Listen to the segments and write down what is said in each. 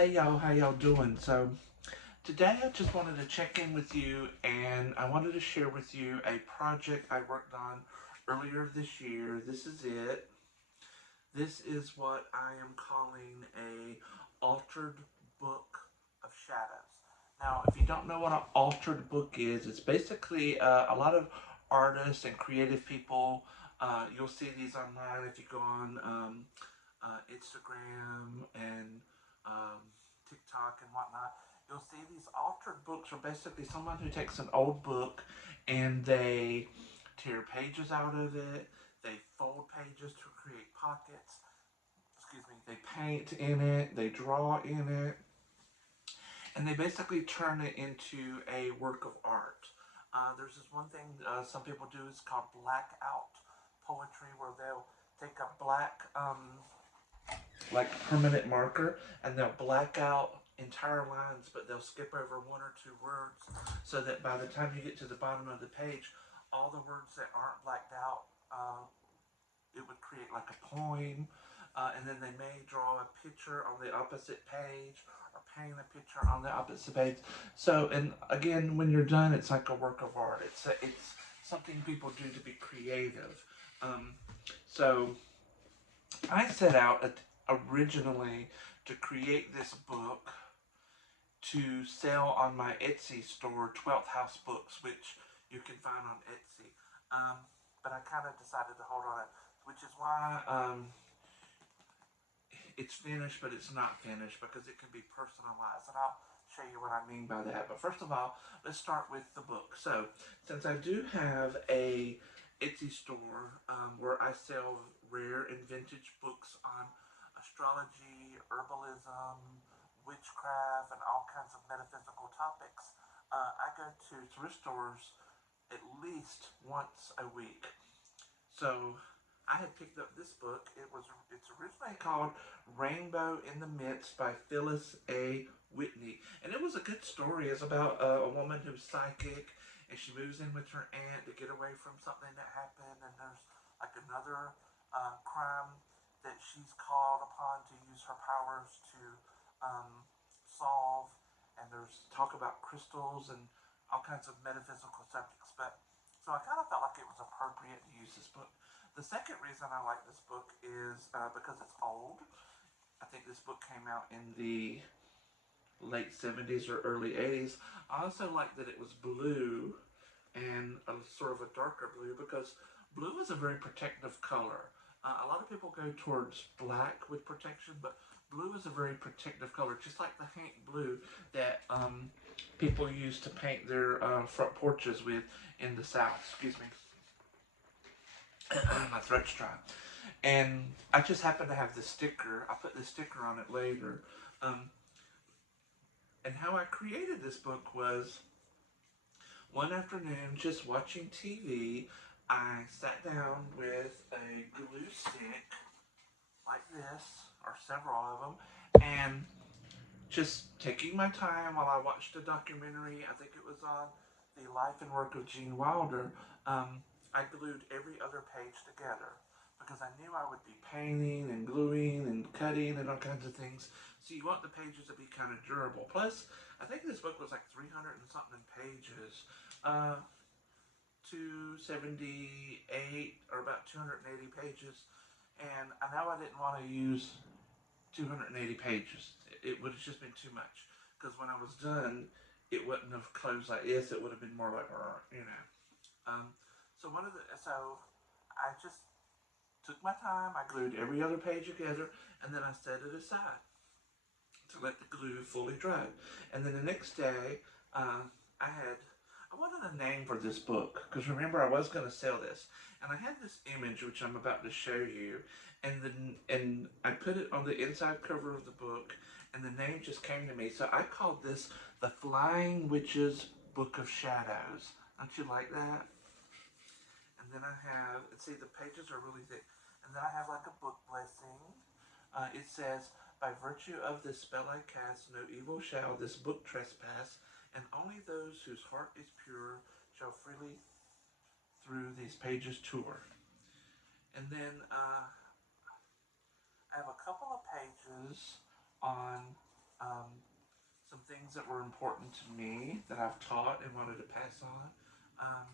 Hey y'all, how y'all doing? So today I just wanted to check in with you and I wanted to share with you a project I worked on earlier this year. This is it. This is what I am calling a altered book of shadows. Now, if you don't know what an altered book is, it's basically a lot of artists and creative people. You'll see these online if you go on Instagram and um, TikTok and whatnot. You'll see these altered books are basically someone who takes an old book and they tear pages out of it, they fold pages to create pockets. Excuse me. They paint in it, they draw in it, and they basically turn it into a work of art. There's this one thing some people do. It's called blackout poetry, where they'll take a black, like permanent marker, and they'll black out entire lines, but they'll skip over one or two words, so that by the time you get to the bottom of the page, all the words that aren't blacked out, it would create like a poem, and then they may draw a picture on the opposite page or paint a picture on the opposite page. So, and again, when you're done, it's like a work of art. It's something people do to be creative. Um, so I set out originally to create this book to sell on my Etsy store, 12th House Books, which you can find on Etsy. Um, but I kind of decided to hold on it, which is why it's finished, but it's not finished because it can be personalized. And I'll show you what I mean by that. But first of all, let's start with the book. So, since I do have a Etsy store where I sell rare and vintage books on astrology, herbalism, witchcraft, and all kinds of metaphysical topics, I go to thrift stores at least once a week. So I had picked up this book. It's originally called Rainbow in the Midst by Phyllis A. Whitney, and it was a good story. It's about a woman who's psychic, and she moves in with her aunt to get away from something that happened. And there's like another crime that she's called upon to use her powers to um, solve. And there's talk about crystals and all kinds of metaphysical subjects. But so I kind of felt like it was appropriate to use this book. The second reason I like this book is because it's old. I think this book came out in the late 70s or early 80s. I also like that it was blue and a sort of a darker blue because blue is a very protective color. A lot of people go towards black with protection, but blue is a very protective color, just like the Hank blue that people use to paint their front porches with in the South. Excuse me. My throat's dry. And I just happen to have the sticker. I put the sticker on it later. Um, and how I created this book was one afternoon, just watching TV. I sat down with a glue stick like this, or several of them, and just taking my time while I watched a documentary. I think it was on the life and work of Gene Wilder. I glued every other page together because I knew I would be painting and gluing and cutting and all kinds of things. So you want the pages to be kind of durable. Plus, I think this book was like 300 and something pages. 278 or about 280 pages. And I know I didn't want to use 280 pages. It would have just been too much. Because when I was done, it wouldn't have closed like this. It would have been more like, you know. So I just took my time. I glued every other page together, and then I set it aside to let the glue fully dry. And then the next day, uh, I wanted a name for this book because remember I was going to sell this, and I had this image which I'm about to show you, and I put it on the inside cover of the book, and the name just came to me. So I called this the Flying Witches Book of Shadows. Don't you like that? And then I have, see, the pages are really thick. And then I have like a book blessing. It says, by virtue of this spell I cast, no evil shall this book trespass, and only those whose heart is pure shall freely through these pages tour. And then I have a couple of pages on some things that were important to me that I've taught and wanted to pass on. Um,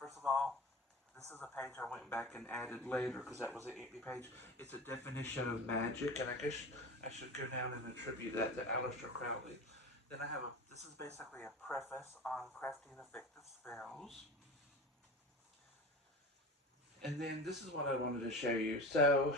First of all, this is a page I went back and added later because that was an empty page. It's a definition of magic, and I guess I should go down and attribute that to Aleister Crowley. Then I have this is basically a preface on crafting effective spells. And then this is what I wanted to show you. So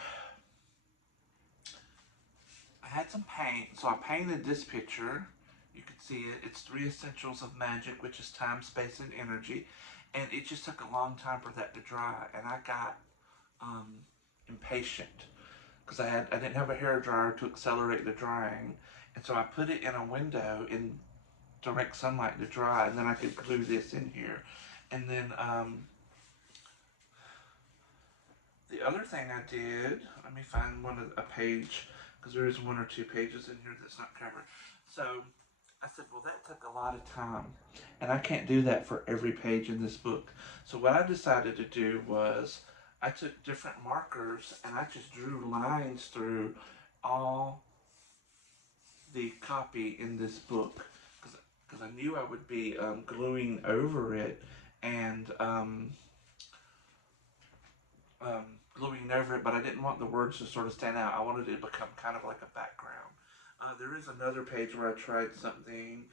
I had some paint, so I painted this picture. You can see it. It's 3 essentials of magic, which is time, space, and energy. And it just took a long time for that to dry, and I got impatient because I didn't have a hair dryer to accelerate the drying, and so I put it in a window in direct sunlight to dry, and then I could glue this in here. And then the other thing I did, let me find a page because there is 1 or 2 pages in here that's not covered. So I said, well, that took a lot of time, and I can't do that for every page in this book. So what I decided to do was I took different markers and I just drew lines through all the copy in this book because I knew I would be gluing over it and gluing over it, but I didn't want the words to sort of stand out. I wanted it to become kind of like a background. There is another page where I tried something.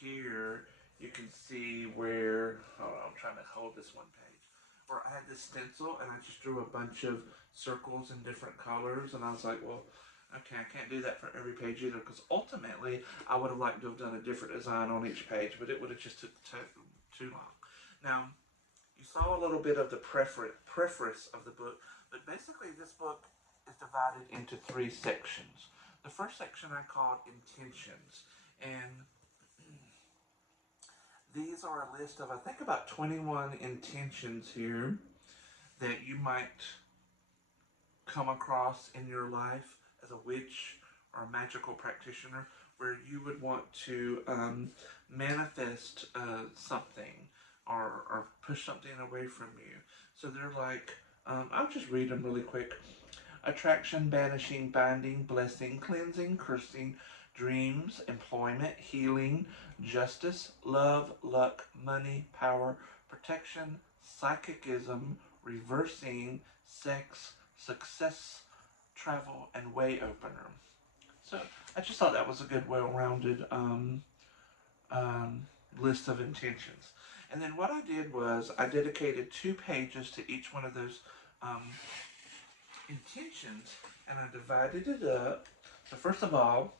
Here you can see where, I'm trying to hold this one page, where I had this stencil and I just drew a bunch of circles in different colors, and I was like, well, okay, I can't do that for every page either, because ultimately I would have liked to have done a different design on each page, but it would have just took too long. Now, you saw a little bit of the preface of the book, but basically this book is divided into 3 sections. The first section I called intentions, and these are a list of, I think, about 21 intentions here that you might come across in your life as a witch or a magical practitioner, where you would want to manifest something or push something away from you. So they're like, I'll just read them really quick. Attraction, banishing, binding, blessing, cleansing, cursing, dreams, employment, healing, justice, love, luck, money, power, protection, psychicism, reversing, sex, success, travel, and way opener. So I just thought that was a good, well-rounded list of intentions. And then what I did was I dedicated 2 pages to each one of those intentions, and I divided it up. So first of all,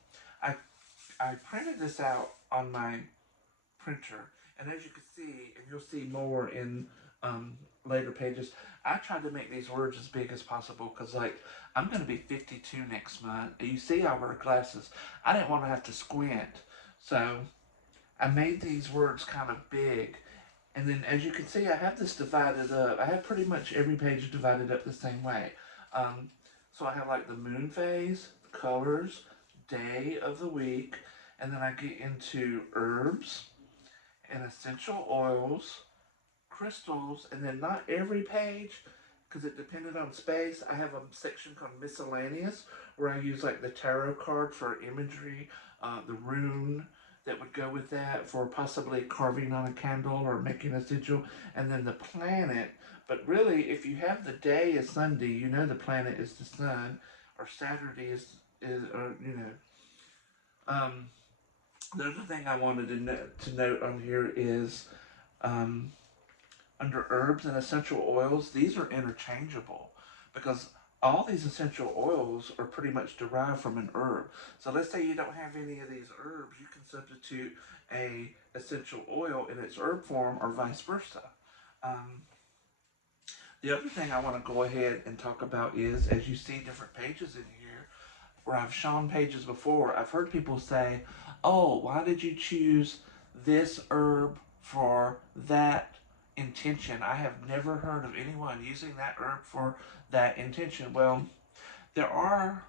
I printed this out on my printer, and as you can see, and you'll see more in later pages, I tried to make these words as big as possible because, like, I'm going to be 52 next month. You see I wear glasses. I didn't want to have to squint, so I made these words kind of big. And then, as you can see, I have this divided up. I have pretty much every page divided up the same way. So I have like the moon phase, colors, day of the week, and then I get into herbs and essential oils, crystals, and then not every page, because it depended on space. I have a section called miscellaneous, where I use like the tarot card for imagery, the rune that would go with that for possibly carving on a candle or making a sigil, and then the planet. But really, if you have the day as Sunday, you know the planet is the sun, or Saturday is or you know. The other thing I wanted to note on here is under herbs and essential oils, these are interchangeable because all these essential oils are pretty much derived from an herb. So let's say you don't have any of these herbs, you can substitute a essential oil in its herb form or vice versa. The other thing I want to go ahead and talk about is, as you see different pages in here, where I've shown pages before, I've heard people say, oh, why did you choose this herb for that intention? I have never heard of anyone using that herb for that intention. Well, there are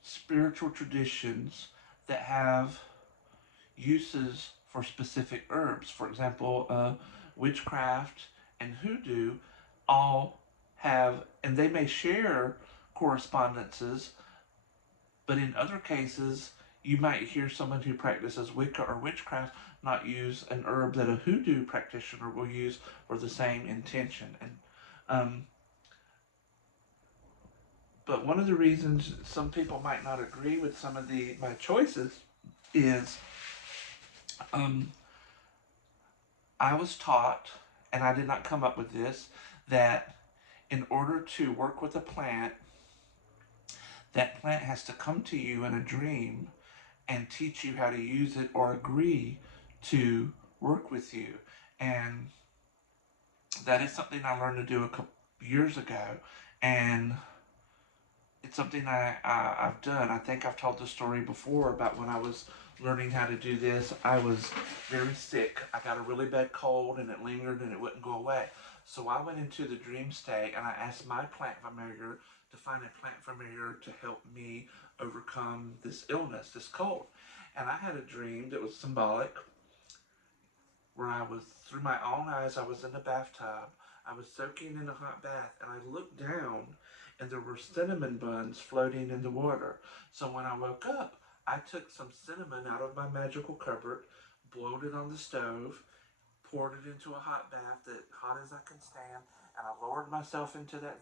spiritual traditions that have uses for specific herbs. For example, witchcraft and hoodoo all have, and they may share correspondences, but in other cases, you might hear someone who practices Wicca or witchcraft not use an herb that a hoodoo practitioner will use for the same intention. And um, but one of the reasons some people might not agree with some of my choices is um, I was taught, and I did not come up with this, that in order to work with a plant, that plant has to come to you in a dream and teach you how to use it or agree to work with you. And that is something I learned to do a couple years ago. And it's something I've done. I think I've told the story before about when I was learning how to do this. I was very sick. I got a really bad cold and it lingered and it wouldn't go away. So I went into the dream state and I asked my plant familiar to find a plant familiar to help me overcome this illness, this cold. And I had a dream that was symbolic where I was, through my own eyes, I was in the bathtub. I was soaking in a hot bath and I looked down and there were cinnamon buns floating in the water. So when I woke up, I took some cinnamon out of my magical cupboard, blowed it on the stove, poured it into a hot bath that hot as I can stand, and I lowered myself into that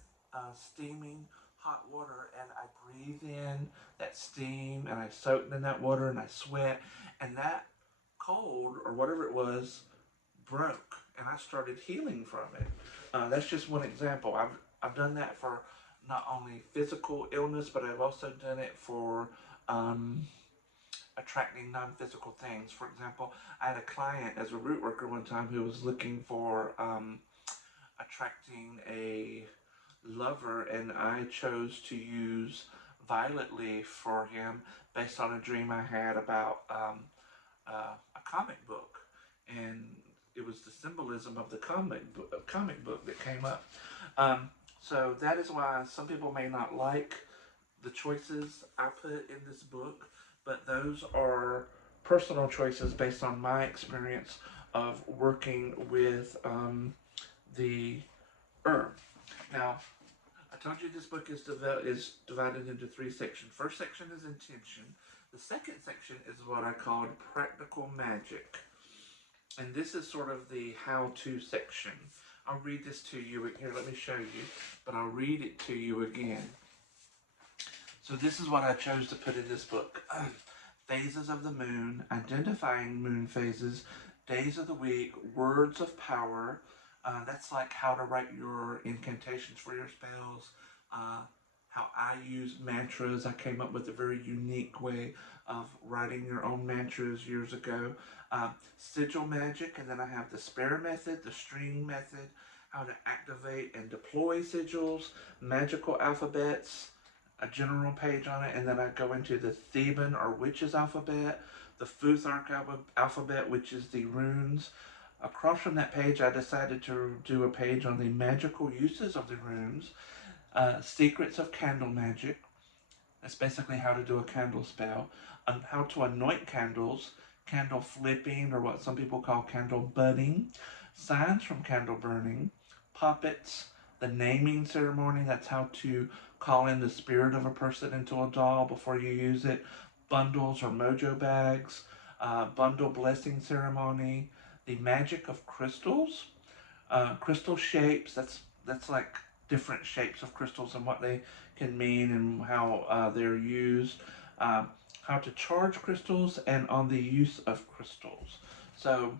steaming hot water and I breathed in that steam and I soaked in that water and I sweat and that cold or whatever it was broke and I started healing from it. That's just one example. I've done that for not only physical illness, but I've also done it for um, attracting non-physical things. For example, I had a client as a root worker one time who was looking for attracting a lover, and I chose to use violet leaf for him based on a dream I had about a comic book, and it was the symbolism of the comic book that came up. So that is why some people may not like the choices I put in this book, but those are personal choices based on my experience of working with the herb. Now, I told you this book is divided into three sections. First section is intention. The second section is what I called practical magic. And this is sort of the how-to section. I'll read this to you. Here, let me show you. But I'll read it to you again. So this is what I chose to put in this book. Phases of the moon, identifying moon phases, days of the week, words of power. That's like how to write your incantations for your spells. How I use mantras. I came up with a very unique way of writing your own mantras years ago. Sigil magic, and then I have the spare method, the string method, how to activate and deploy sigils, magical alphabets, a general page on it, and then I go into the Theban or witches alphabet, the Futhark alphabet, which is the runes. Across from that page, I decided to do a page on the magical uses of the runes, secrets of candle magic. That's basically how to do a candle spell, and how to anoint candles, candle flipping, or what some people call candle budding, signs from candle burning, puppets, the naming ceremony. That's how to call in the spirit of a person into a doll before you use it, bundles or mojo bags, bundle blessing ceremony, the magic of crystals, crystal shapes. That's like different shapes of crystals and what they can mean and how they're used. How to charge crystals and on the use of crystals. So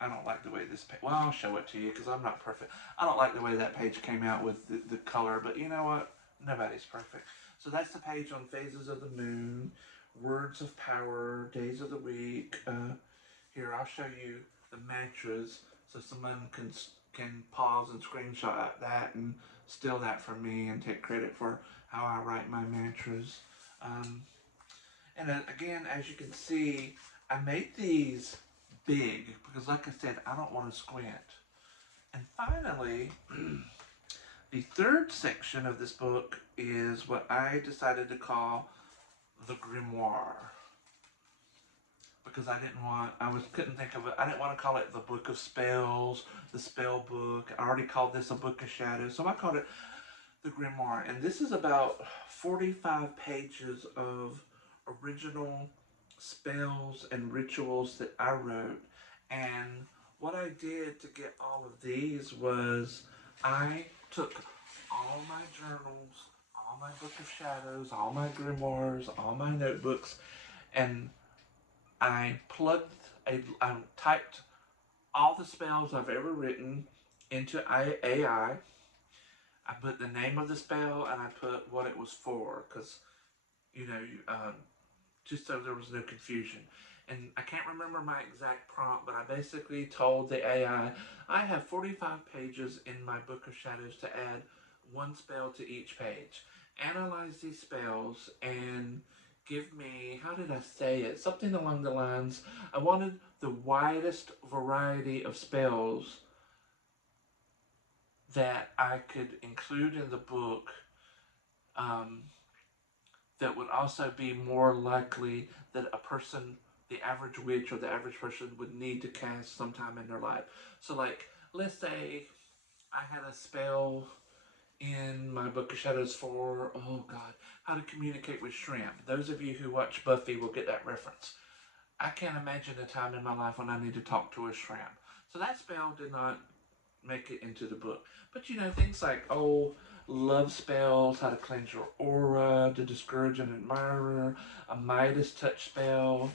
I don't like the way this page, well, I'll show it to you because I'm not perfect. I don't like the way that page came out with the color, but you know what? Nobody's perfect. So that's the page on phases of the moon, words of power, days of the week. Here, I'll show you the mantras so someone can pause and screenshot that and steal that from me and take credit for how I write my mantras. And again, as you can see, I made these big because, like I said, I don't want to squint. And finally, the third section of this book is what I decided to call the grimoire. Because I couldn't think of it. I didn't want to call it the Book of Spells, the Spell Book. I already called this a Book of Shadows, so I called it the Grimoire. And this is about 45 pages of original spells and rituals that I wrote. And what I did to get all of these was I took all my journals, all my Book of Shadows, all my grimoires, all my notebooks, and I typed all the spells I've ever written into AI. I put the name of the spell and I put what it was for, because you know, just so there was no confusion. And I can't remember my exact prompt, but I basically told the AI, I have 45 pages in my Book of Shadows to add one spell to each page. Analyze these spells and give me, how did I say it? Something along the lines, I wanted the widest variety of spells that I could include in the book, um, that would also be more likely that a person, the average witch or the average person, would need to cast sometime in their life. So, like, let's say I had a spell in my Book of Shadows for, oh God, how to communicate with shrimp. Those of you who watch Buffy will get that reference. I can't imagine a time in my life when I need to talk to a shrimp. So that spell did not make it into the book. But you know, things like, oh, love spells, how to cleanse your aura, to discourage an admirer, a Midas touch spell,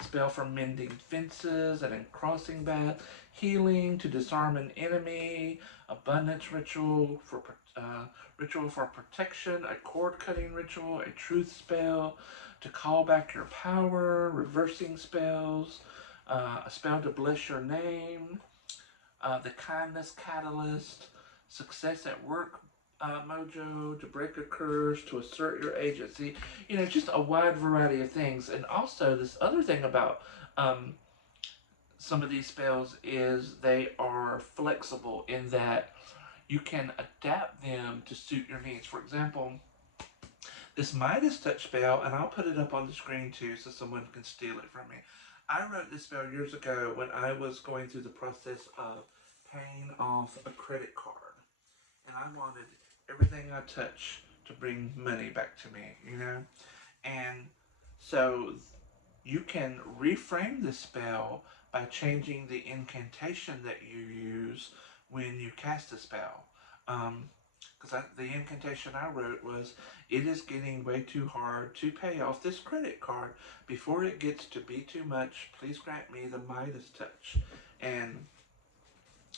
spell for mending fences and in crossing paths, healing to disarm an enemy, abundance ritual for protection, a cord cutting ritual, a truth spell to call back your power, reversing spells, a spell to bless your name, the kindness catalyst, success at work mojo, to break a curse, to assert your agency. You know, just a wide variety of things. And also, this other thing about some of these spells is they are flexible in that you can adapt them to suit your needs. For example, this Midas touch spell, and I'll put it up on the screen too so someone can steal it from me. I wrote this spell years ago when I was going through the process of paying off a credit card. And I wanted everything I touch to bring money back to me, you know? And so you can reframe the spell by changing the incantation that you use when you cast a spell. Because the incantation I wrote was, it is getting way too hard to pay off this credit card. Before it gets to be too much, please grant me the Midas touch. And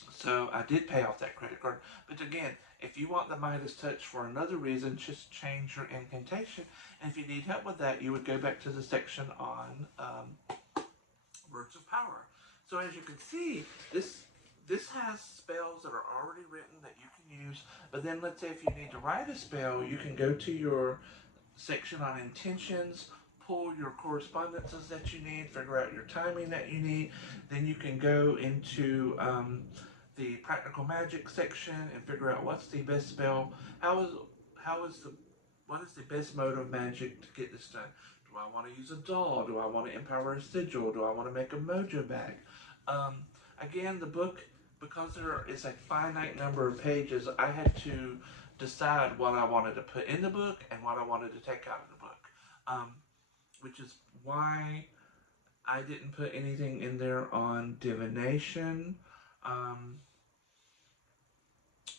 so I did pay off that credit card. But again, if you want the Midas touch for another reason, just change your incantation. And if you need help with that, you would go back to the section on words of power. So as you can see, this has spells that are already written that you can use. But then let's say if you need to write a spell, you can go to your section on intentions, pull your correspondences that you need, figure out your timing that you need. Then you can go into the practical magic section and figure out what's the best spell. What is the best mode of magic to get this done? Do I want to use a doll? Do I want to empower a sigil? Do I want to make a mojo bag? Again, the book, because there is a finite number of pages, I had to decide what I wanted to put in the book and what I wanted to take out of the book, which is why I didn't put anything in there on divination,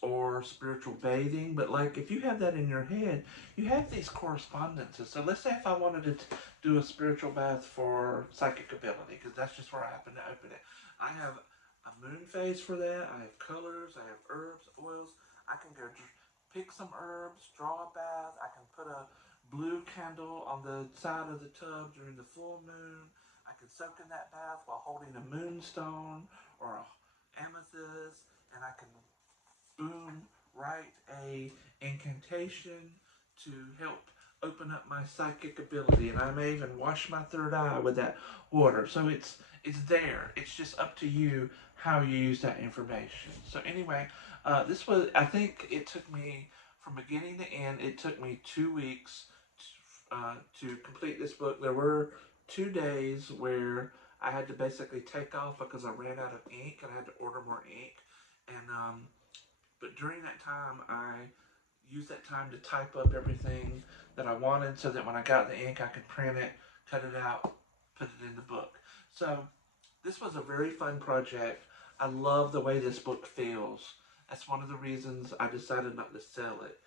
or spiritual bathing. But like, if you have that in your head, you have these correspondences. So let's say if I wanted to do a spiritual bath for psychic ability, because that's just where I happen to open it, I have a moon phase for that. I have colors, I have herbs, oils. I can go pick some herbs, draw a bath. I can put a blue candle on the side of the tub during the full moon. I can soak in that bath while holding a moonstone or a amethyst, and I can boom, write a incantation to help open up my psychic ability, and I may even wash my third eye with that water. So it's there. It's just up to you how you use that information. So anyway, this was, I think it took me from beginning to end. It took me 2 weeks to complete this book. There were 2 days where I had to basically take off because I ran out of ink and I had to order more ink. And but during that time, I used that time to type up everything that I wanted so that when I got the ink I could print it, cut it out, put it in the book. So this was a very fun project. I love the way this book feels. That's one of the reasons I decided not to sell it.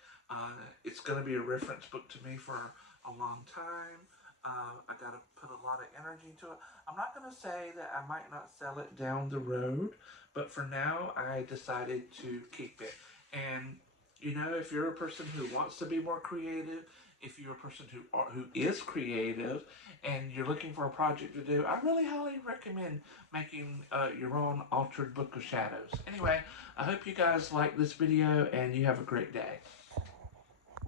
It's going to be a reference book to me for a long time. I got to put a lot of energy into it. I'm not going to say that I might not sell it down the road, but for now, I decided to keep it. And you know, if you're a person who wants to be more creative, if you're a person who is creative, and you're looking for a project to do, I really highly recommend making your own altered book of shadows. Anyway, I hope you guys like this video, and you have a great day.